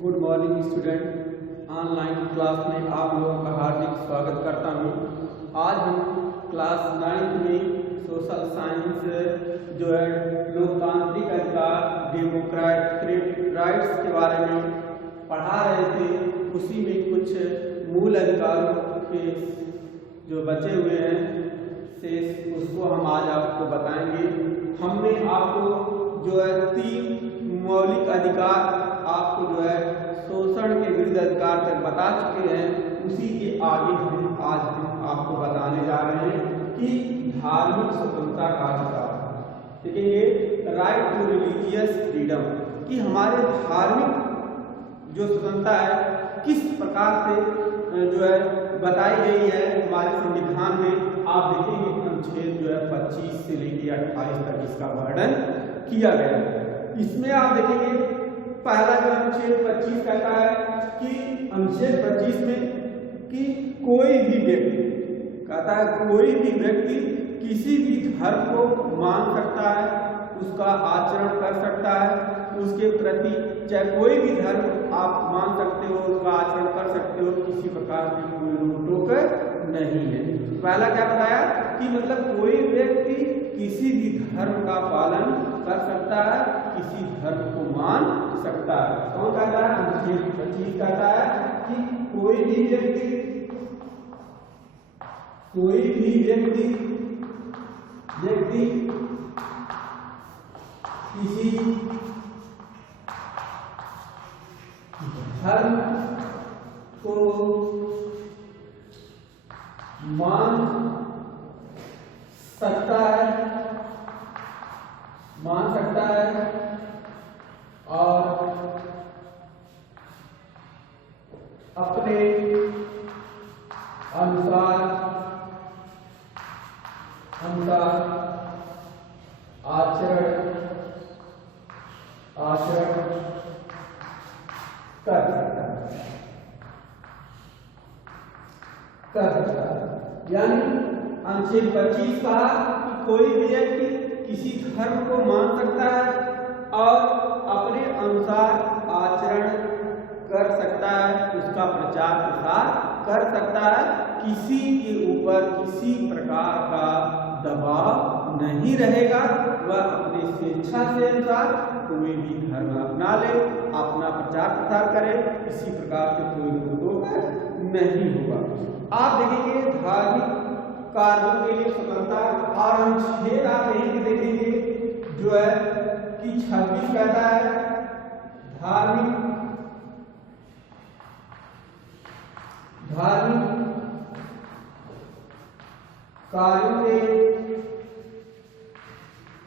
Good morning student. Online class में आप लोगों का हार्दिक स्वागत करता हूं। आज हम क्लास 9 में सोशल साइंस जो है लोकतांत्रिक अधिकार डेमोक्रेटिक राइट्स के बारे में पढ़ा रहे थे। उसी में कुछ मूल अधिकारों के जो बचे हुए हैं शेष उसको हम आज आपको बताएंगे। हमने आपको जो है 3 मौलिक अधिकार आपको जो है शोषण के विरुद्ध अधिकार तक बता चुके हैं। उसी के आगे हम आज आपको बताने जा रहे हैं कि धार्मिक स्वतंत्रता का अधिकार। देखेंगे राइट टू रिलीजियस फ्रीडम कि हमारे धार्मिक जो स्वतंत्रता है किस प्रकार से जो है बताई गई है हमारे संविधान में। आप देखेंगे अनुच्छेद जो है 25 से लेकर 28 तक इसका वर्णन किया गया है। इसमें आप देखेंगे पहला जो अनुच्छेद 25 कहता है कि अनुच्छेद 25 में कि कोई भी व्यक्ति कहता है कोई भी व्यक्ति किसी भी धर्म को मान सकता है, उसका आचरण कर सकता है, उसके प्रति चाहे कोई भी धर्म आप मान सकते हो, उसका आचरण कर सकते हो, किसी प्रकार की कोई रोक टोक नहीं है। पहला क्या बताया कि मतलब कोई व्यक्ति किसी भी धर्म का पालन कर सकता है, किसी धर्म को मान सकता है। कौन कहता है? अनुच्छेद 25 कहता है कि कोई भी व्यक्ति किसी धर्म को मान सकता है और अपने अनुसार आचरण कर सकता है। यानी अनुच्छेद 25 कहा कि कोई भी व्यक्ति किसी धर्म को मान सकता है और अपने अनुसार आचरण कर सकता है, उसका प्रचार प्रसार कर सकता है। किसी के ऊपर किसी प्रकार का दबाव नहीं रहेगा, वह अपनी स्वेच्छा से अनुसार कोई भी धर्म अपना ले, अपना प्रचार प्रसार करे, किसी प्रकार से कोई रोक टोक नहीं होगा। आप देखेंगे धार्मिक कार्यों के लिए स्वतंत्रता और अनुच्छेद आप यहीं देखेंगे जो है कि 26 कहता है धार्मिक कार्यों के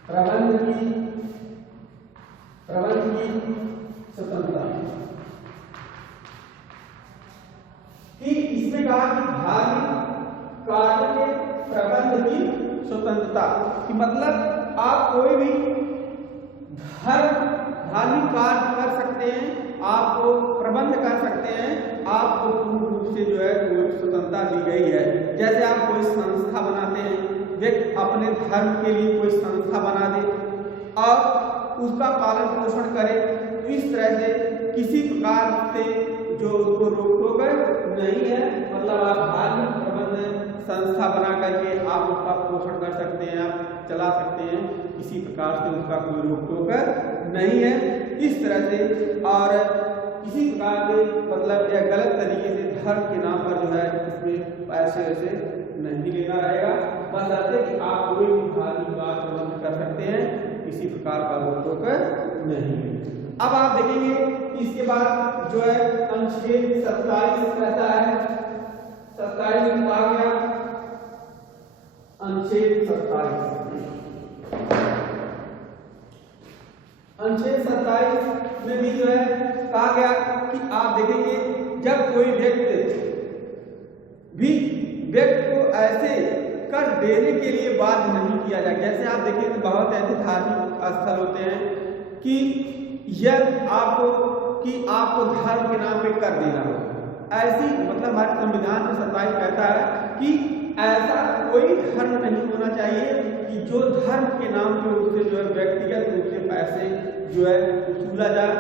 प्रबंध की स्वतंत्रता कि इसमें कहा कि धार्मिक कार्यों के प्रबंध की स्वतंत्रता कि मतलब आप कोई भी धार्मिक कार्य कर सकते हैं, आपको प्रबंध कर सकते हैं, आपको पूर्ण रूप से जो है स्वतंत्रता दी गई है। जैसे आप कोई संस्था बनाते हैं, व्यक्ति अपने धर्म के लिए कोई संस्था बना दे और उसका पालन पोषण करे, तो इस तरह से किसी प्रकार से जो उसको रोक टोक नहीं है। मतलब आप धार्मिक प्रबंध संस्था बना करके आप उसका पोषण कर सकते हैं, आप चला सकते हैं, किसी प्रकार से उसका कोई रोक टोक नहीं है। इस तरह से और किसी प्रकार से मतलब या गलत तरीके से धर्म के नाम पर जो है इसमें पैसे वैसे नहीं लेना रहेगा। बस ऐसे कि आप कोई भी धार्मिक बात प्रबंध कर सकते हैं, किसी प्रकार का रोक टोक नहीं है। अब आप देखेंगे इसके बाद जो है अनुच्छेद 27 कहता है 27 में आ गया अनुच्छेद 27 में भी जो है कहा गया कि आप देखेंगे जब कोई व्यक्ति को ऐसे कर देने के लिए बाध्य नहीं किया जाए। जैसे आप देखेंगे बहुत ऐसे धार्मिक स्थल होते हैं कि यह आपको धर्म के नाम पे कर देना हो, ऐसी मतलब हमारे संविधान में 27 कहता है कि ऐसा कोई धर्म नहीं होना चाहिए कि जो धर्म के नाम पे उससे जो है व्यक्तिगत रूप से पैसे जो है वसूला जाए।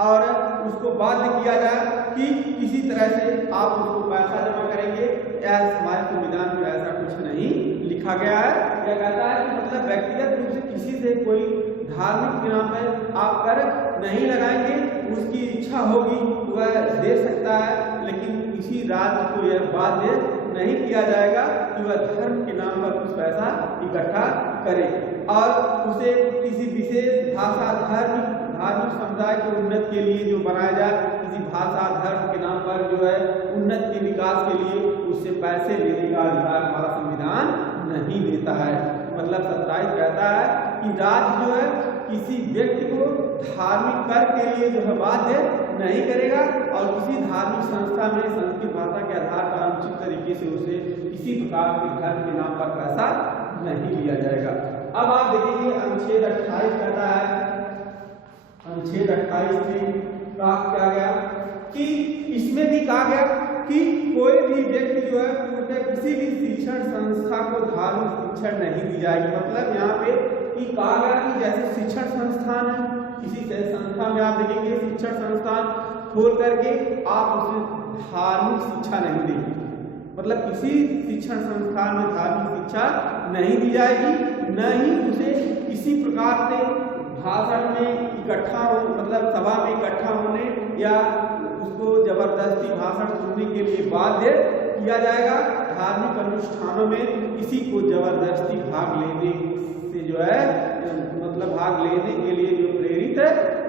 और उसको बाध्य किया जाए कि किसी तरह से आप उसको पैसा जमा करेंगे। हमारे संविधान में ऐसा कुछ नहीं लिखा गया है। यह कहता है कि मतलब व्यक्तिगत रूप से किसी से कोई धार्मिक के नाम पर आप कर नहीं लगाएंगे, उसकी इच्छा होगी वह दे सकता है, लेकिन किसी राज्य को यह बाध्य नहीं किया जाएगा कि वह धर्म के नाम पर कुछ पैसा इकट्ठा करे और उसे किसी विशेष भाषा धार्मिक समुदाय के उन्नति के लिए जो बनाया जाए, किसी भाषा धर्म के नाम पर जो है उन्नति के विकास के लिए उससे पैसे लेने का अधिकार हमारा संविधान नहीं देता है। मतलब 27 कहता है कि राज्य जो है किसी व्यक्ति को धार्मिक कर के लिए जो है बाध्य नहीं करेगा और किसी धार्मिक संस्था में संस्कृत भाषा के आधार पर अनुचित तरीके से उसे किसी प्रकार के धर्म के नाम पर पैसा नहीं लिया जाएगा। अब आप देखेंगे अनुच्छेद 28 कहता है, अनुच्छेद 28 में कहा क्या गया कि इसमें भी कहा गया कि कोई भी व्यक्ति जो है किसी भी शिक्षण संस्था को धार्मिक शिक्षण नहीं दी जाएगी। मतलब यहाँ पे कि कहा गया कि जैसे शिक्षण संस्थान है, किसी संस्था में आप देखेंगे शिक्षण संस्थान खोल करके आप उसे धार्मिक शिक्षा नहीं देंगे। मतलब किसी शिक्षण संस्थान में धार्मिक शिक्षा नहीं दी जाएगी, न ही उसे किसी प्रकार से भाषण में इकट्ठा हो, मतलब सभा में इकट्ठा होने या उसको जबरदस्ती भाषण सुनने के लिए बाध्य किया जाएगा। धार्मिक अनुष्ठानों में किसी को जबरदस्ती भाग लेने से जो है मतलब भाग लेने के लिए जो प्रेरित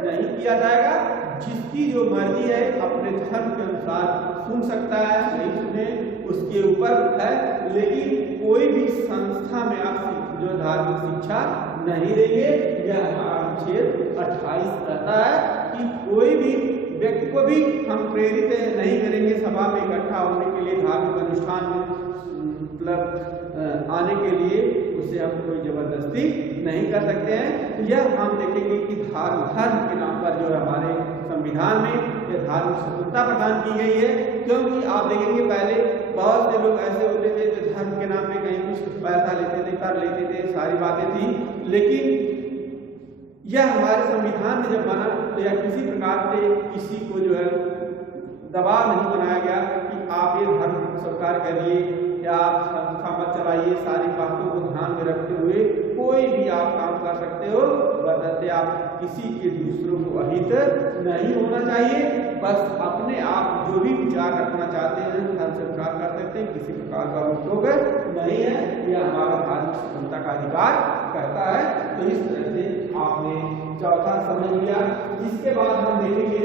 नहीं किया जाएगा। जिसकी जो मर्जी है अपने धर्म के अनुसार सुन सकता है, नहीं सुने उसके ऊपर है, लेकिन कोई भी संस्था में आप जो धार्मिक शिक्षा नहीं देंगे। यह हमारा अनुच्छेद 28 कहता है कि कोई भी व्यक्ति को भी हम प्रेरित नहीं करेंगे सभा में इकट्ठा होने के लिए, धार्मिक अनुष्ठान में मतलब आने के लिए उसे हम कोई जबरदस्ती नहीं कर सकते हैं। यह हम देखेंगे कि धर्म के नाम पर जो है हमारे संविधान में यह धार्मिक स्वतंत्रता प्रदान की गई है। क्योंकि आप देखेंगे पहले बहुत से लोग ऐसे होते थे जो धर्म के नाम पे कहीं कुछ पैसा लेते थे, कर लेते थे, सारी बातें थी, लेकिन यह हमारे संविधान में जब बना तो यह किसी प्रकार से किसी को जो है दबाव नहीं बनाया गया कि आप ये धर्म स्वीकार करिए या आप संस्था मत चलाइए। सारी बातों को ध्यान में रखते हुए कोई भी आप काम कर सकते हो, बदलते आप किसी के दूसरों को अहित नहीं होना चाहिए। बस अपने आप जो भी विचार रखना चाहते हैं धर्म स्वीकार कर सकते हैं, किसी प्रकार का रोक नहीं है। यह हमारा धार्मिक स्वतंत्रता का अधिकार कहता है। तो इस तरह से आपने चौथा समझ लिया। इसके बाद हम देखेंगे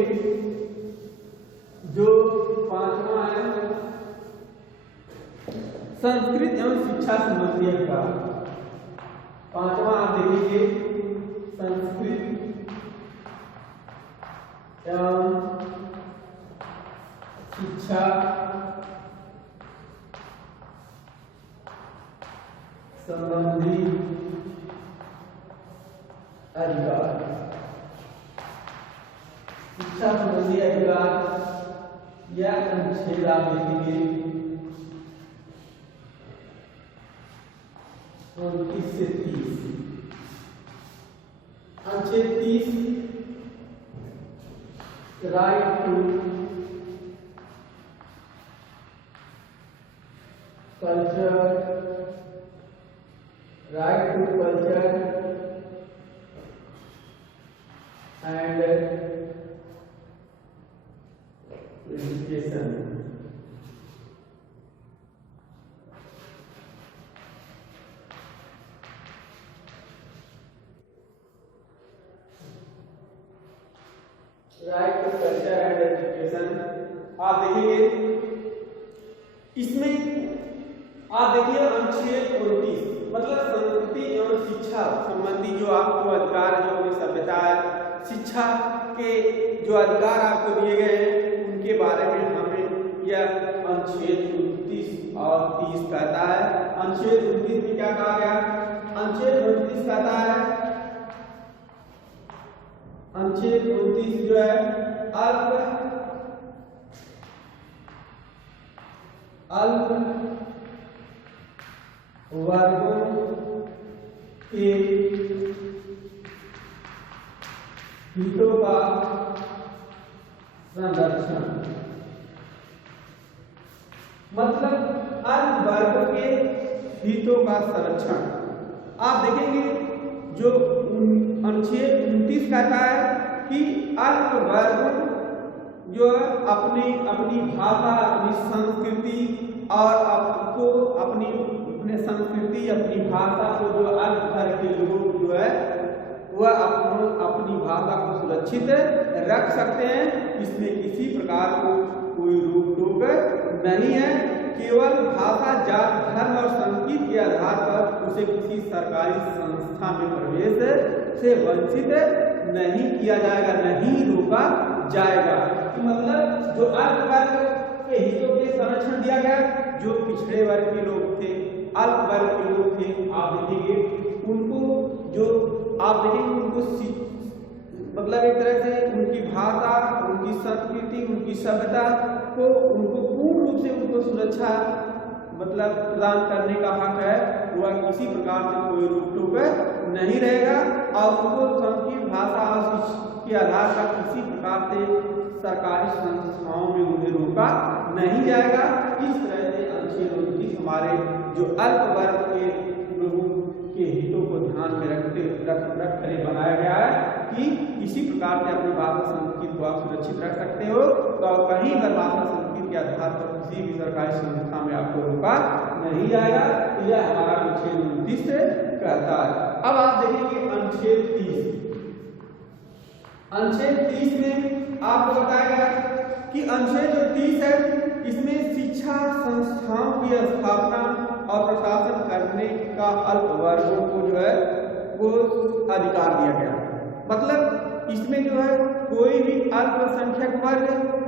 जो पांचवा है संस्कृत एवं शिक्षा संबंधी अधिकार। पांचवा आप देखेंगे संस्कृत एवं शिक्षा संबंधी अधिकार। शिक्षा संबंधी अधिकार यह अनुच्छेद आप देखेंगे 29 से 30। अनुच्छेद 30 right to culture, right to culture and education. Right to culture and education आप देखेंगे, इसमें आप देखिए अनुच्छेद 29 मतलब संस्कृति एवं शिक्षा संबंधी जो आपको अधिकार जो अपनी सभ्यता है, शिक्षा के जो अधिकार आपको दिए गए हैं उनके बारे में हमें यह अनुच्छेद 29 और 30 कहता है। अनुच्छेद 29 में क्या कहा गया? अनुच्छेद 29 कहता है, अनुच्छेद 29 जो है अल्प वर्गों के हितों का संरक्षण, मतलब अल्प वर्ग के हितों का संरक्षण। आप देखेंगे जो अनुच्छेद 29 कहता है कि अल्प वर्ग जो अपनी भाषा, अपनी संस्कृति और आपको अपनी संस्कृति, अपनी भाषा को जो अल्प वर्ग के लोग जो है वह अपनी भाषा को सुरक्षित रख सकते हैं। इसमें किसी प्रकार को कोई रोक टोक नहीं है। केवल भाषा, जात, धर्म और संस्कृति के आधार पर उसे किसी सरकारी संस्था में प्रवेश से वंचित नहीं किया जाएगा, नहीं रोका जाएगा। मतलब जो अल्प वर्ग के हितों के संरक्षण दिया गया, जो पिछड़े वर्ग के लोग थे, अल्प वर्ग के लोग थे, आप देखेंगे उनको मतलब एक तरह से उनकी भाषा, उनकी संस्कृति, उनकी सभ्यता को उनको पूर्ण रूप से उनको सुरक्षा मतलब प्रदान करने का हक है। वह किसी प्रकार से कोई रोक टोक नहीं रहेगा और उनको संस्कृत, भाषा और शिक्षा के आधार पर किसी प्रकार से सरकारी संस्थाओं में उन्हें रोका नहीं जाएगा। इस तरह से अनुच्छेद 29 हमारे जो अल्प वर्ग के लोगों के हितों को ध्यान में रख कर बनाया गया है कि किसी प्रकार से अपनी भाषा, संस्कृति को आप सुरक्षित रख सकते हो। तो कहीं पर भाषा, संस्कृति के आधार पर किसी भी सरकारी संस्था में आपको रोका नहीं जाएगा। यह हमारा अनुच्छेद 29 कहता है। अब आप देखेंगे अनुच्छेद 30। अनुच्छेद 30 में आपको बताया गया कि अनुच्छेद जो 30 है इसमें शिक्षा संस्थाओं की स्थापना और प्रशासन करने का अल्प वर्गों को जो है वो अधिकार दिया गया। मतलब इसमें जो है कोई भी अल्पसंख्यक वर्ग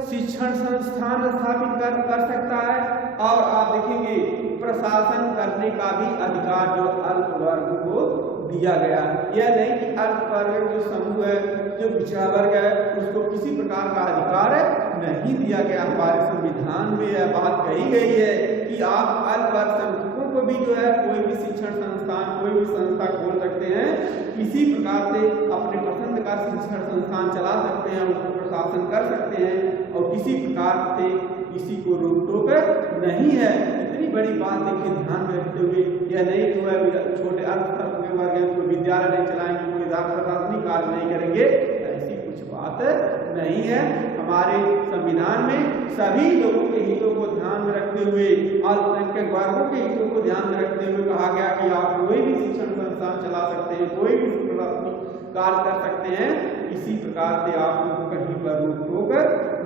शिक्षण संस्थान स्थापित कर सकता है और आप देखेंगे प्रशासन करने का भी अधिकार जो अल्प वर्ग को दिया गया। यह नहीं कि अल्प वर्ग जो समूह है, जो पिछड़ा वर्ग है, उसको किसी प्रकार का अधिकार नहीं दिया गया। हमारे संविधान में यह बात कही गई है कि आप अल्पसंख्यकों को भी जो है कोई भी शिक्षण संस्थान, कोई भी संस्था खोल सकते हैं, किसी प्रकार से अपने पसंद का शिक्षण संस्थान चला सकते हैं, उसको प्रशासन कर सकते हैं और किसी प्रकार से किसी को रोक टोक नहीं है। इतनी बड़ी बात देखिए ध्यान में रखते हुए, यह नहीं कि वह छोटे अल्प वर्ग कोई विद्यालय नहीं चलाएंगे, कोई प्रशासनिक कार्य नहीं करेंगे, ऐसी कुछ बात नहीं है। हमारे संविधान में सभी लोगों के हितों को ध्यान में रखते हुए, अल्पसंख्यक वर्गों के हितों को ध्यान में रखते हुए कहा गया कि आप कोई भी शिक्षण संस्थान चला सकते हैं, कोई भी कार्य कर सकते हैं, किसी प्रकार से आपको कहीं पर रोक टोक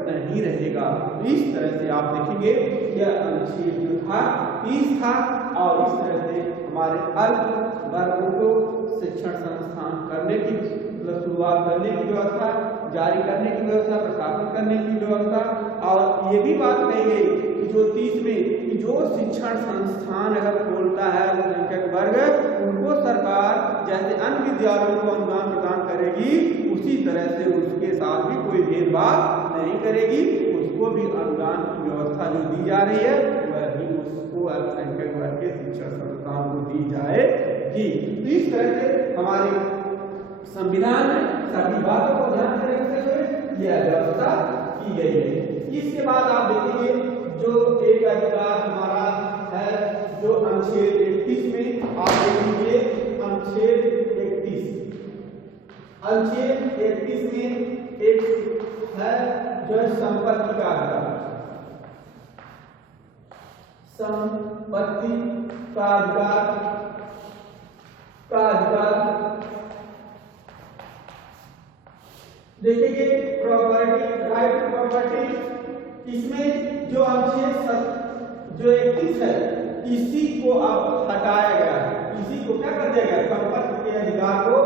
नहीं रहेगा। इस तरह से आप देखेंगे यह अनुच्छेद जो था 30 था और इस तरह से हमारे अल्प वर्गों को शिक्षण संस्थान करने की शुरुआत करने की व्यवस्था, जारी करने की व्यवस्था, प्रशासन करने की व्यवस्था। और ये भी बात कही गई कि जो 30 में कि जो शिक्षण संस्थान अगर खोलता है अल्पसंख्यक वर्ग, उनको सरकार जैसे अन्य विद्यालयों को अनुदान प्रदान करेगी, उसी तरह से उसके साथ भी कोई भेदभाव नहीं करेगी, उसको भी अनुदान की व्यवस्था जो दी जा रही है वह भी उसको अल्पसंख्यक वर्ग के शिक्षण संस्थान को दी जाएगी। इस तरह से हमारे संविधान में सभी बातों को ध्यान में रखते हुए यह व्यवस्था की गई है। इसके बाद आप देखेंगे जो एक अधिकार हमारा है जो अनुच्छेद 31 में आप देखेंगे अनुच्छेद 31। अनुच्छेद 31 में एक है जो संपत्ति का अधिकार, संपत्ति का अधिकार देखेंगे प्रॉपर्टी, राइट टू प्रॉपर्टी। इसमें जो अनुच्छेद जो 31 है इसी को आप हटाया गया है, इसी को क्या कर दिया गया, संपत्ति के अधिकार को।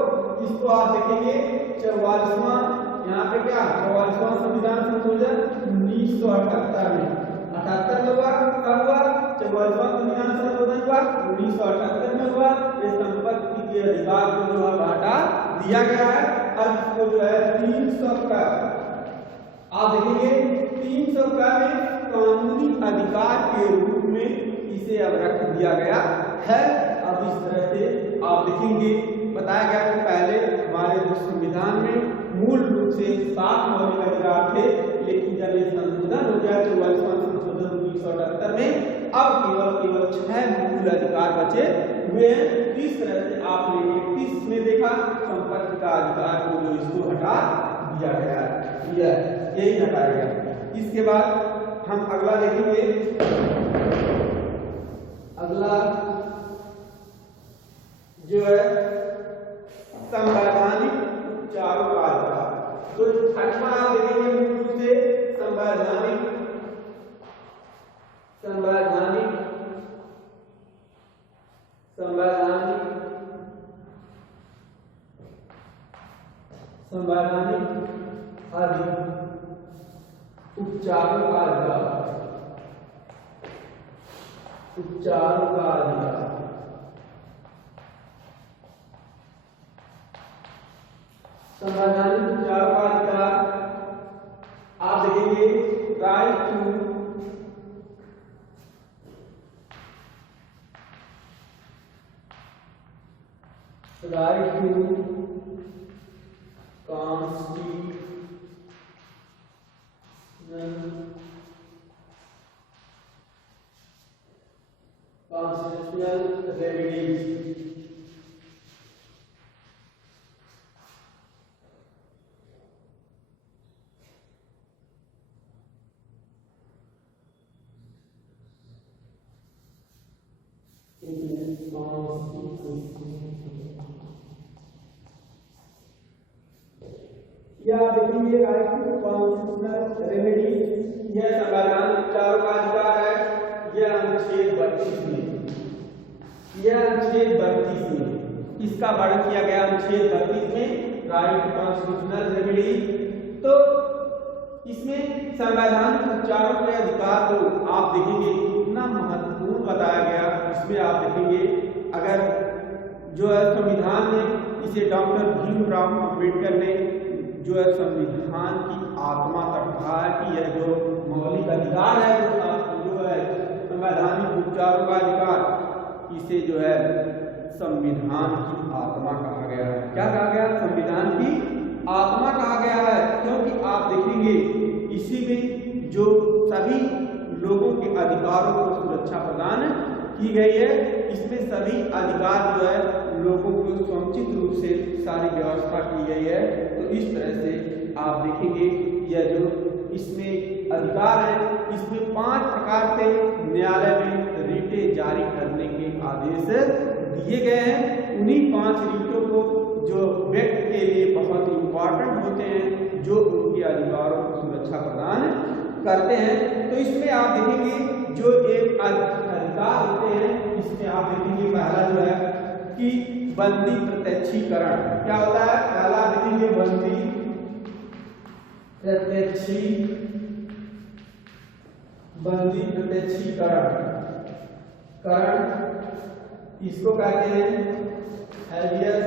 इसको आप देखेंगे 44वां यहाँ पे क्या 44वां संविधान संशोधन 1978 में 78 में हुआ, कब हुआ 44वां संविधान संशोधन हुआ 1978 में हुआ। ये संपत्ति के अधिकार को जो है हटा दिया गया है। अब इसको जो है 300 का आप देखेंगे 300 का में कानूनी अधिकार के रूप में इसे अब रख दिया गया है। अब इस तरह से आप देखेंगे बताया गया कि पहले हमारे संविधान में मूल रूप से 7 मौलिक अधिकार थे, लेकिन जब ये संशोधन हो गया 44वां संशोधन 1978 में, अब केवल 6 मूल अधिकार बचे हुए हैं। इस तरह से आपने 31 में देखा संपत्ति का अधिकार को जो इसको हटा दिया गया है, यही हटाया गया। इसके बाद हम अगला देखेंगे, अगला जो है संवैधानिक उपचारों का अधिकार। तो 6वां आप देखेंगे मूल रूप से संवैधानिक उपचारों का अधिकार, उपचारों का अधिकार। संवैधानिक उपचारों का अधिकार आप देखेंगे राइट टू constitutional remedies। या देखेंगे राइट टू कॉन्स्टिट्यूशनल रेमेडी, यह संवैधानिक उपचारों का अधिकार है। यह अनुच्छेद 32 में, इसका वर्णन किया गया अनुच्छेद 32 में राइट टू कॉन्स्टिट्यूशनल रेमेडी। तो इसमें संवैधानिक उपचारों के अधिकार को आप देखेंगे कितना महत्वपूर्ण बताया गया। इसमें आप देखेंगे अगर जो है संविधान में इसे डॉक्टर भीमराव अम्बेडकर ने जो है संविधान की आत्मा तक कहा है कि यह जो मौलिक अधिकार है जो है संवैधानिक उपचारों का अधिकार, इसे जो है संविधान की आत्मा कहा गया है। क्या कहा गया? संविधान की आत्मा कहा गया है, क्योंकि आप देखेंगे इसी में जो सभी लोगों के अधिकारों को सुरक्षा प्रदान की गई है। इसमें सभी अधिकार जो है लोगों को समुचित रूप से सारी व्यवस्था की गई है। तो इस तरह से आप देखेंगे यह जो इसमें अधिकार है, इसमें 5 प्रकार से न्यायालय में रीटें जारी करने के आदेश दिए गए हैं। उन्हीं 5 रीटों को जो व्यक्ति के लिए बहुत इंपॉर्टेंट होते हैं, जो उनके अधिकारों को सुरक्षा प्रदान करते हैं। तो इसमें आप देखेंगे जो एक अधिकार होते हैं, इसमें आप देखेंगे पहला जो है कि बंदी प्रत्यक्षीकरण। क्या होता है? पहला देखेंगे बंदी प्रत्यक्षीकरण, इसको कहते हैं हैबियस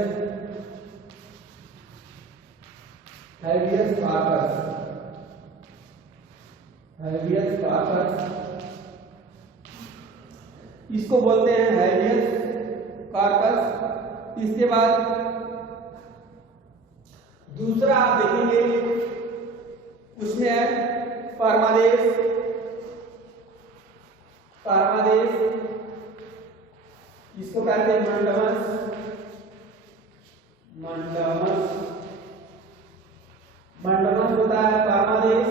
कॉर्पस, इसको बोलते हैं हैबियस कॉर्पस। इसके बाद दूसरा आप देखेंगे उसमें है परमादेश, इसको कहते हैं मंडमस होता है परमादेश।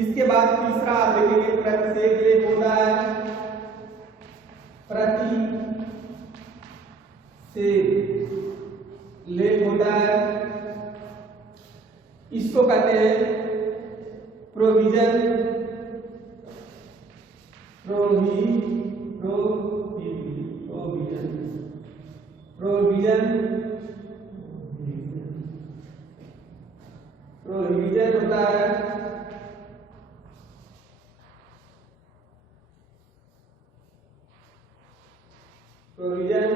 इसके बाद तीसरा आप देखेंगे प्रतिषेध लेख होता है, लेख होता है, इसको कहते हैं प्रोविजन होता है। प्रोविजन,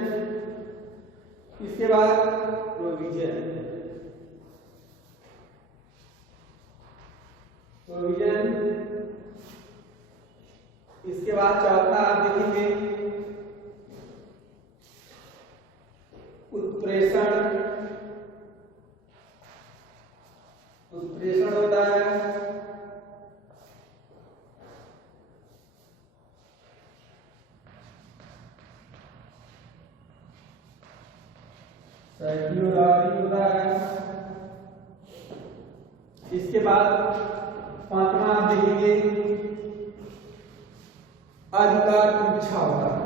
इसके बाद प्रोविजन, इसके बाद चौथा आप देखेंगे उत्प्रेषण होता है। 5वां सर्क्युलर होता है। इसके बाद पांचवा आप देखेंगे अधिकार परीक्षा होता है।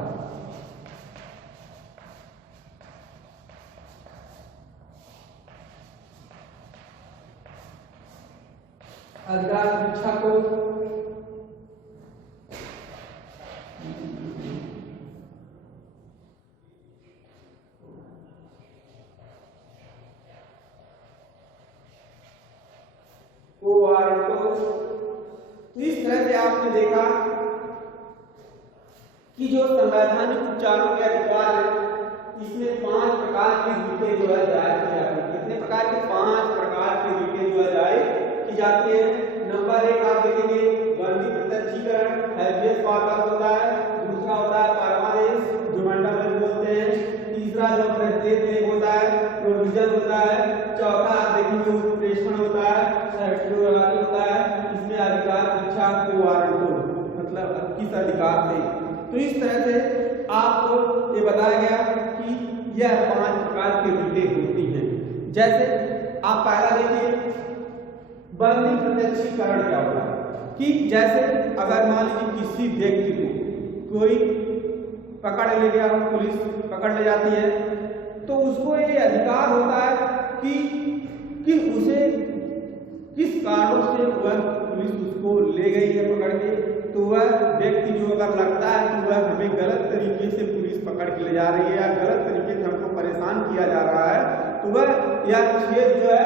अधिकार परीक्षा को इस तरह से आपने देखा कि जो संवैधानिक उपचारों के अधिकार है इसमें 5 प्रकार की रीटें जो है जारी की जाती है। कितने प्रकार के? 5 प्रकार की रीटें जो है जारी की जाती है। नंबर 1 आप देखेंगे बंदी प्रत्यक्षीकरण, हैबियस कॉर्पस होता है। दूसरा होता है परमादेश, जो मंडल बोलते हैं। तीसरा जो प्रत्येक होता है, प्रोविजन होता है। चौथा आप देखेंगे उत्प्रेषण होता है, सर्कुलर होता है। इसमें अधिकार परीक्षा को वारंट मतलब 21 अधिकार थे। तो इस तरह से आपको ये बताया गया कि यह 5 प्रकार की रीटें होती हैं। जैसे आप पहला देखिए बंदी प्रत्यक्षीकरण क्या होता है कि जैसे अगर मान लीजिए किसी व्यक्ति को कोई पकड़ ले गया, पुलिस पकड़ ले जाती है, तो उसको ये अधिकार होता है कि उसे किस कारणों से वह पुलिस उसको ले गई है पकड़ के, तो वह व्यक्ति जो अगर लगता है कि वह हमें गलत तरीके से पुलिस पकड़ के ले जा रही है या गलत तरीके से हमको परेशान किया जा रहा है, तो वह यह केस जो है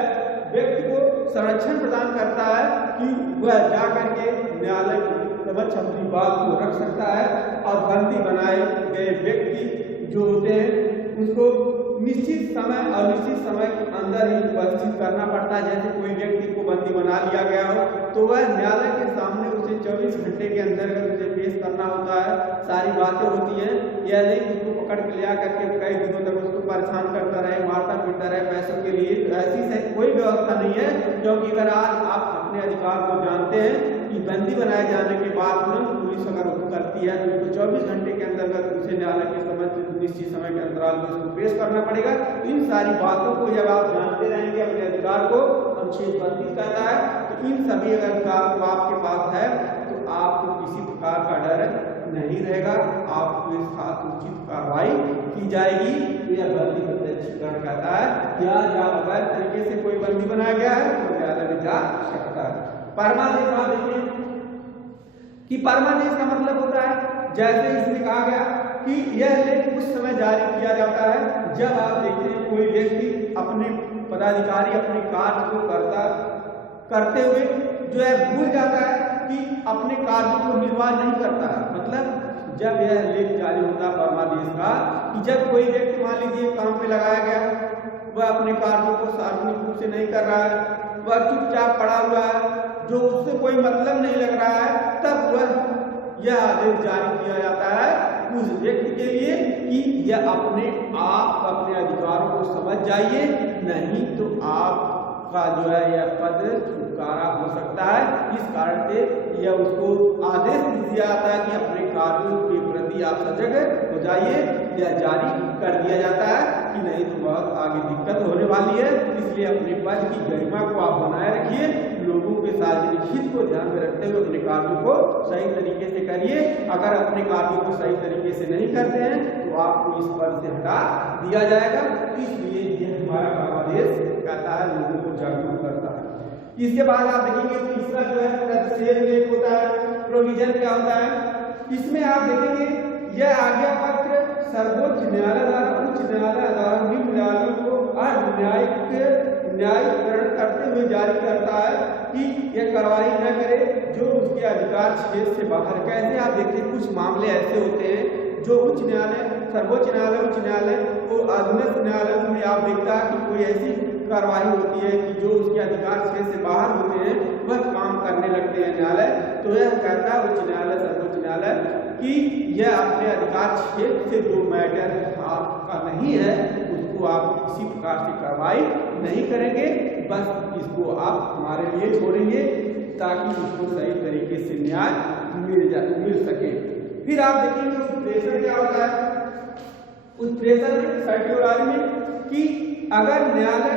व्यक्ति को संरक्षण प्रदान करता है कि वह जा करके न्यायालय के समक्ष अपनी बात को रख सकता है और बंदी बनाए गए व्यक्ति जो होते हैं उसको निश्चित समय और निश्चित समय के अंदर ही उपस्थित करना पड़ता है। जैसे कोई व्यक्ति को बंदी बना लिया गया हो तो वह न्यायालय के सामने उसे 24 घंटे के अंदर उसे पेश करना होता है। सारी बातें होती हैं, यह नहीं उसको पकड़ के ले करके कई दिनों तक उसको परेशान करता रहे, मारता पीटता रहे पैसों के लिए। ऐसी कोई व्यवस्था नहीं है, क्योंकि अगर आज आप अपने अधिकार को जानते हैं कि बंदी बनाए जाने के बाद तुरंत पुलिस अगर करती है तो उसको 24 घंटे के अंतर्गत उसे न्यायालय के समक्ष निश्चित समय के अंतराल में उसको पेश करना पड़ेगा। इन सारी बातों को जब आप जानते रहेंगे, अपने अधिकार को अनुच्छेद 32 कहता है, तो इन सभी अधिकार को आपके पास है तो आपको किसी प्रकार का डर नहीं रहेगा, आपके साथ उचित कार्रवाई की जाएगी। तो यह बंदी प्रत्यक्षीकरण कहता है कि आज आप अगर तरीके से कोई बंदी बनाया गया है तो न्यायालय में जा सकता है। परमादेश आप देखिए कि परमादेश का मतलब होता है जैसे इसमें कहा गया कि यह लेख उस समय जारी किया जाता है जब आप देखते हैं कोई व्यक्ति अपने पदाधिकारी अपने कार्य को करते हुए जो है भूल जाता है कि अपने कार्य को निर्वाह नहीं करता है। मतलब जब यह लेख जारी होता है परमादेश का कि जब कोई व्यक्ति मान लीजिए काम पे लगाया गया, वह अपने कार्यों को सार्वजनिक रूप से नहीं कर रहा है, वह चुपचाप पड़ा हुआ है, जो उससे कोई मतलब नहीं लग रहा है, तब वह यह आदेश जारी किया जाता है उस व्यक्ति के लिए कि यह अपने आप अपने अधिकारों को समझ जाइए, नहीं तो आपका जो है यह पद छुटकारा हो सकता है। इस कारण से यह उसको आदेश दिया जाता है कि अपने कार्यों के प्रति आप सजग हो जाइए। यह जारी कर दिया जाता है कि नहीं तो बहुत आगे दिक्कत होने वाली है, इसलिए अपने पद की गरिमा को आप बनाए रखिए, लोगों के सार्वजनिक हित को ध्यान में रखते हुए अपने कार्यों को सही तरीके से करिए। अगर अपने कार्यों को सही तरीके से नहीं करते हैं तो आपको इस पद से हटा दिया जाएगा। इसलिए यह हमारा परमादेश कहता है, लोगों को जागरूक करता है। इसके बाद आप देखेंगे तीसरा जो है प्रतिषेध लेख होता है। प्रोविजन क्या होता है? इसमें आप देखेंगे यह आज्ञा पत्र सर्वोच्च न्यायालय द्वारा उच्च न्यायालय द्वारा निम्न न्यायालयों को न्यायीकरण करते हुए जारी करता है कि यह कार्रवाई न करे जो उसके अधिकार क्षेत्र से बाहर। कैसे? आप देखिए कुछ मामले ऐसे होते हैं जो उच्च न्यायालय, सर्वोच्च न्यायालय, उच्च न्यायालय को अधीनस्थ न्यायालय में आप देखता है कि कोई ऐसी कार्रवाई होती है कि जो उसके अधिकार क्षेत्र से बाहर होते हैं वह काम करने लगते हैं न्यायालय। तो यह कहता है उच्च न्यायालय, सर्वोच्च न्यायालय कि यह अपने अधिकार क्षेत्र से जो मैटर आपका नहीं है उसको आप किसी प्रकार से कार्रवाई नहीं करेंगे, बस इसको आप हमारे लिए छोड़ेंगे ताकि उसको सही तरीके से न्याय मिल सके। फिर आप देखेंगे उत्प्रेषण क्या होता है। उत्प्रेषण सर्क्युलर में कि अगर न्यायालय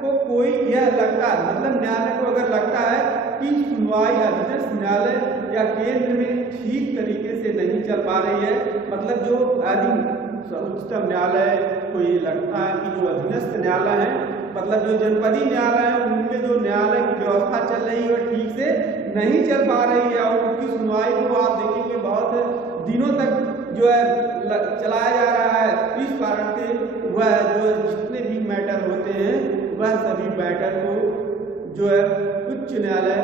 को कोई यह लगता है, मतलब न्यायालय को अगर लगता है कि सुनवाई अधीनस्थ न्यायालय या केंद्र में ठीक तरीके से नहीं चल पा रही है, मतलब जो उच्चतम न्यायालय को ये लगता है कि जो अधीनस्थ न्यायालय है, मतलब जो जनपदीय न्यायालय है, उनमें जो न्यायालय की व्यवस्था चल रही है वह ठीक से नहीं चल पा रही है और उनकी सुनवाई को आप देखेंगे बहुत दिनों तक जो है चलाया जा रहा है। इस कारण से वह जो जितने भी मैटर होते हैं वह सभी मैटर को जो है उच्च न्यायालय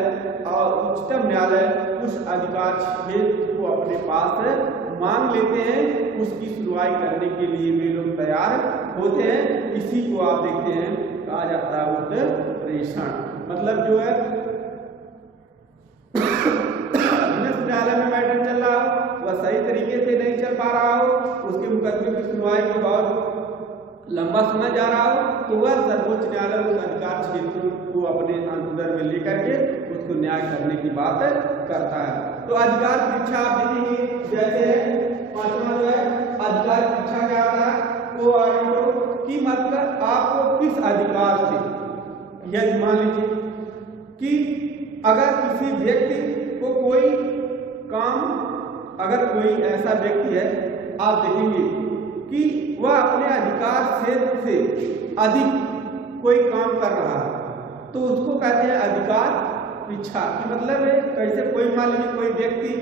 और उच्चतम न्यायालय उस अधिकार क्षेत्र को अपने पास मांग लेते हैं, उसकी सुनवाई करने के लिए वे लोग तैयार होते हैं। इसी को आप देखते हैं कहा जाता है उत्प्रेषण, मतलब जो है न्यायालय में मैटर चल रहा हो वह सही तरीके से नहीं चल पा रहा हो, उसके मुकदमे की सुनवाई को बहुत लंबा समय जा रहा हो, तो वह सर्वोच्च न्यायालय उस अधिकार क्षेत्र को अपने अंदर में लेकर के उसको न्याय करने की बात करता है। तो अधिकार परीक्षा आप देखेंगे, जैसे पांचवा जो है अधिकार परीक्षा क्या आता है वो कि मतलब आपको किस अधिकार से, यदि मान लीजिए कि अगर किसी व्यक्ति को कोई काम, अगर कोई ऐसा व्यक्ति है आप देखेंगे कि वह अपने अधिकार क्षेत्र से अधिक कोई काम कर रहा है तो उसको कहते हैं अधिकार परीक्षा। की मतलब है कैसे, कोई मान लीजिए कोई व्यक्ति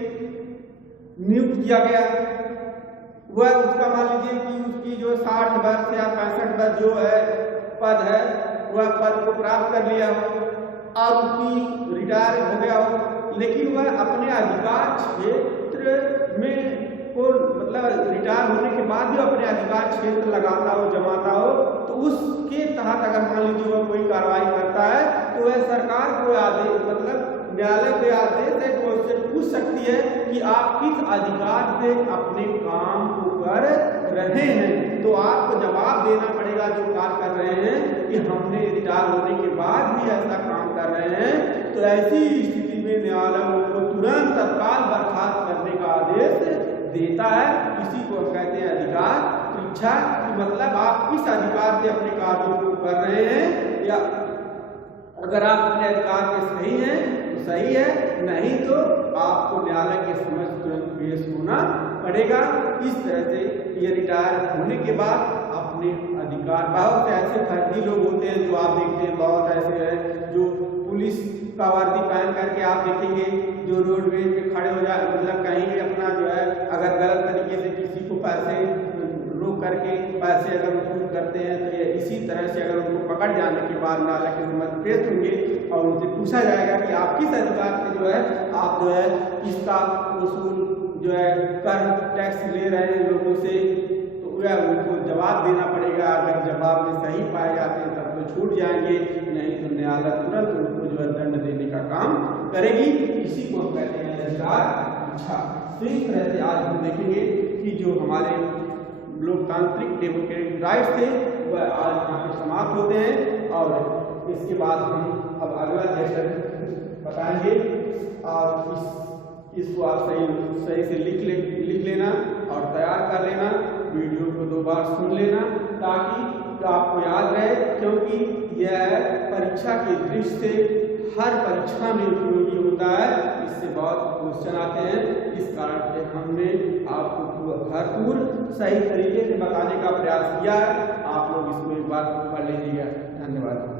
नियुक्त किया गया, वह उसका मान लीजिए कि उसकी जो 60 वर्ष या 65 वर्ष जो है पद है वह पद को प्राप्त कर लिया हो और उसकी रिटायर हो गया हो, लेकिन वह अपने अधिकार क्षेत्र में को मतलब रिटायर होने के बाद भी अपने अधिकार क्षेत्र लगाता हो, जमाता हो, तो उसके तहत अगर मान लीजिए वह कोई कार्रवाई करता है तो वह सरकार को आदेश, मतलब न्यायालय के आदेश है तो उससे पूछ सकती है कि आप किस अधिकार से अपने काम को कर रहे हैं, तो आपको जवाब देना पड़ेगा जो कार्य कर रहे हैं कि हमने रिटायर होने के बाद भी ऐसा काम कर रहे हैं। तो ऐसी स्थिति में न्यायालय उनको तुरंत तत्काल बर्खास्त करने का आदेश देता है। इसी को हम कहते हैं अधिकार परीक्षा, कि मतलब आप किस अधिकार से अपने कार्यों को कर रहे हैं, या अगर आप अपने अधिकार के सही हैं तो सही है, नहीं तो आपको न्यायालय के समक्ष तुरंत पेश होना पड़ेगा। इस तरह से ये रिटायर होने के बाद अपने अधिकार, बहुत से ऐसे फर्जी लोग होते हैं जो आप देखते हैं, बहुत ऐसे हैं जो पुलिस का वर्दी पहन करके आप देखेंगे जो रोडवेज पे खड़े हो जाए, मतलब कहीं भी अपना जो है अगर गलत तरीके से किसी को पैसे रोक करके पैसे अगर वसूल करते हैं तो ये इसी तरह से अगर उनको पकड़ जाने के बाद न्यायालय के समक्ष पेश होंगे और उनसे पूछा जाएगा कि आप किस अधिकार से जो है आप जो है इसका वसूल जो है कर टैक्स ले रहे हैं लोगों से, तो वह उनको जवाब देना पड़ेगा। अगर जवाब में सही पाए जाते हैं तब तो छूट जाएंगे, नहीं तो न्यायालय तुरंत उनको जो है दंड देने का काम करेगी। इसी को हम कहते हैं अधिकार परीक्षा। तो इस तरह से आज हम देखेंगे कि जो हमारे लोकतांत्रिक डेमोक्रेटिक राइट्स थे वह आज यहाँ पर समाप्त होते हैं और इसके बाद हम अब अगला सेशन बताएंगे और इसको आप सही से लिख लेना और तैयार कर लेना, वीडियो को 2 बार सुन लेना ताकि आपको याद रहे, क्योंकि यह परीक्षा की दृष्टि से हर परीक्षा में उपयोगी होता है, इससे बहुत क्वेश्चन आते हैं। इस कारण से हमने आपको भरपूर सही तरीके से बताने का प्रयास किया है। आप लोग इसको एक बार पढ़ लीजिएगा। धन्यवाद।